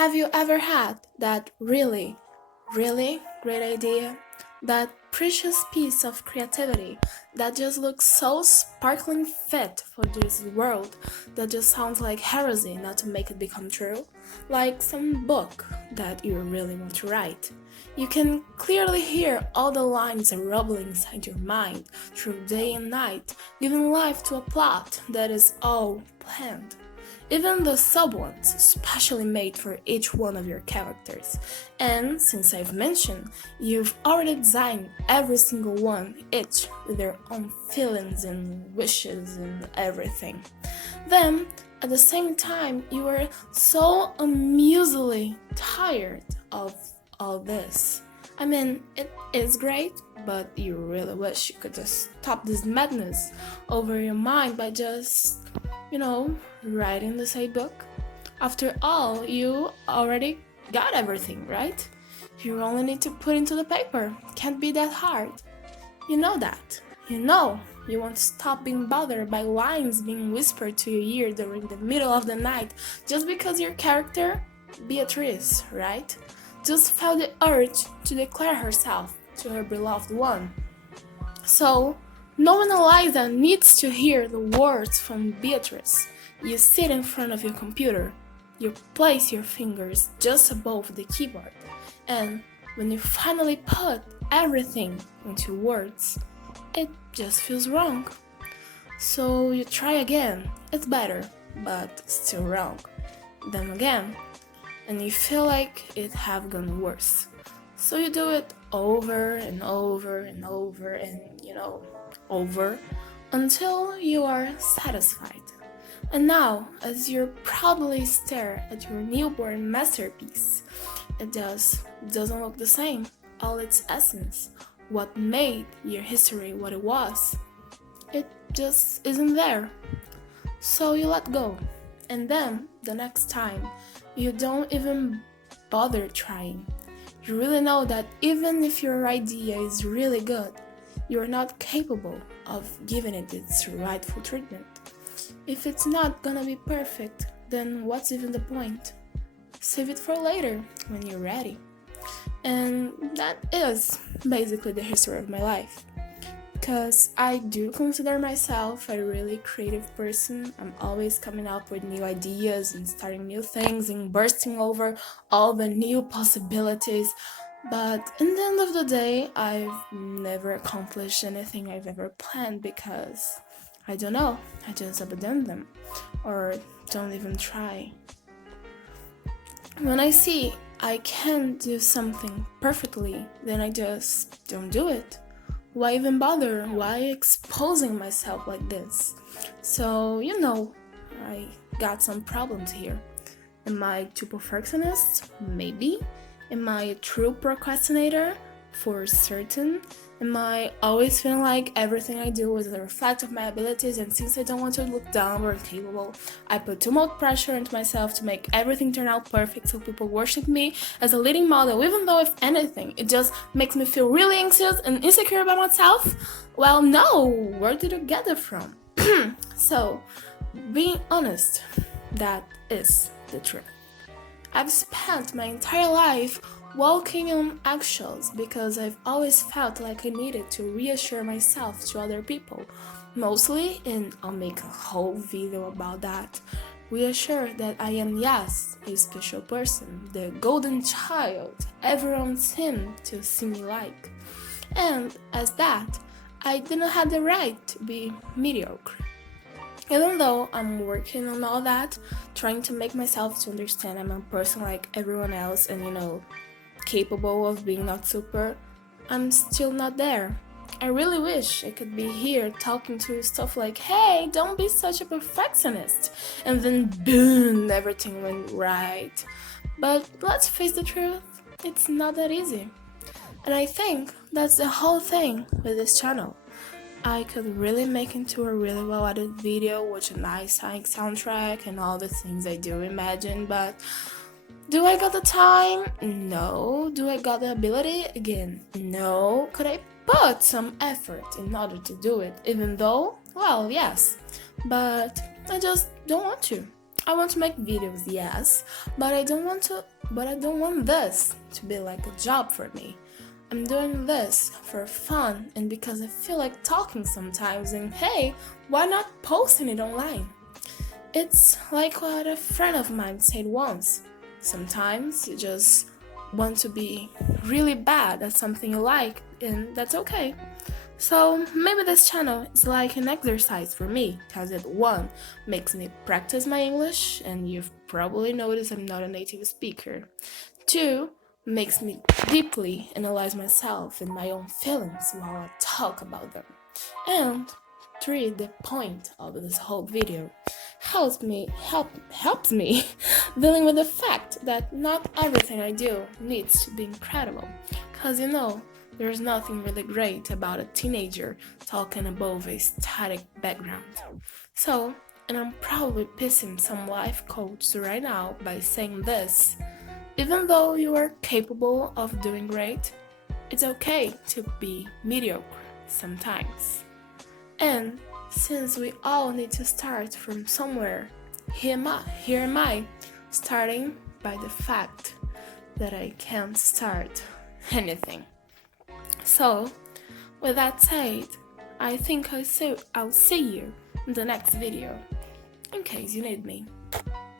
Have you ever had that really, really great idea? That precious piece of creativity that just looks so sparkling fit for this world that just sounds like heresy not to make it become true? Like some book that you really want to write. You can clearly hear all the lines rumbling inside your mind through day and night, giving life to a plot that is all planned. Even the sub-ones specially made for each one of your characters. And since I've mentioned, you've already designed every single one, each with their own feelings and wishes and everything. Then, at the same time, you are so amusingly tired of all this. I mean, it is great, but you really wish you could just stop this madness over your mind by just writing the same book. After all, you already got everything, right? You only need to put into the paper. Can't be that hard. You know that. You want to stop being bothered by lines being whispered to your ear during the middle of the night just because your character, Beatrice, right? Just felt the urge to declare herself to her beloved one. So, no one Eliza needs to hear the words from Beatrice. You sit in front of your computer, you place your fingers just above the keyboard, and when you finally put everything into words, it just feels wrong. So you try again, it's better, but still wrong. Then again, and you feel like it have gone worse. So you do it over and over and over and over until you are satisfied. And now, as you proudly stare at your newborn masterpiece, it just doesn't look the same. All its essence, what made your history what it was, it just isn't there. So you let go. And then, the next time, you don't even bother trying. You really know that even if your idea is really good, you're not capable of giving it its rightful treatment. If it's not gonna be perfect, then what's even the point? Save it for later, when you're ready. And that is basically the history of my life. Because I do consider myself a really creative person. I'm always coming up with new ideas and starting new things and bursting over all the new possibilities. But in the end of the day, I've never accomplished anything I've ever planned because, I don't know, I just abandon them or don't even try. When I see I can't do something perfectly, then I just don't do it. Why even bother? Why exposing myself like this? So, I got some problems here. Am I too perfectionist? Maybe. Am I a true procrastinator? For certain. Am I always feeling like everything I do is a reflection of my abilities, and since I don't want to look down or incapable, I put too much pressure into myself to make everything turn out perfect so people worship me as a leading model, even though if anything, it just makes me feel really anxious and insecure about myself? Well, no, where did you get it from? So, being honest, that is the truth. I've spent my entire life walking on eggshells because I've always felt like I needed to reassure myself to other people. Mostly, and I'll make a whole video about that, reassure that I am, yes, a special person, the golden child everyone seemed to see me like. And as that, I didn't have the right to be mediocre. Even though I'm working on all that, trying to make myself to understand I'm a person like everyone else and, capable of being not super, I'm still not there. I really wish I could be here talking to you stuff like, hey, don't be such a perfectionist. And then boom, everything went right. But let's face the truth, it's not that easy. And I think that's the whole thing with this channel. I could really make into a really well edited video with a nice soundtrack and all the things I do imagine, but do I got the time? No. Do I got the ability? Again, no. Could I put some effort in order to do it, even though, well, yes, but I just don't want to. I want to make videos, yes, but I don't want this to be like a job for me. I'm doing this for fun and because I feel like talking sometimes, and hey, why not posting it online? It's like what a friend of mine said once. Sometimes you just want to be really bad at something you like, and that's okay. So maybe this channel is like an exercise for me, because it one makes me practice my English, and you've probably noticed I'm not a native speaker. Two, makes me deeply analyze myself and my own feelings while I talk about them. And three, the point of this whole video helps me dealing with the fact that not everything I do needs to be incredible. Cause there's nothing really great about a teenager talking above a static background. So, and I'm probably pissing some life coaches right now by saying this. Even though you are capable of doing great, it's okay to be mediocre sometimes. And since we all need to start from somewhere, here am I, starting by the fact that I can't start anything. So, with that said, I think I'll see you in the next video, in case you need me.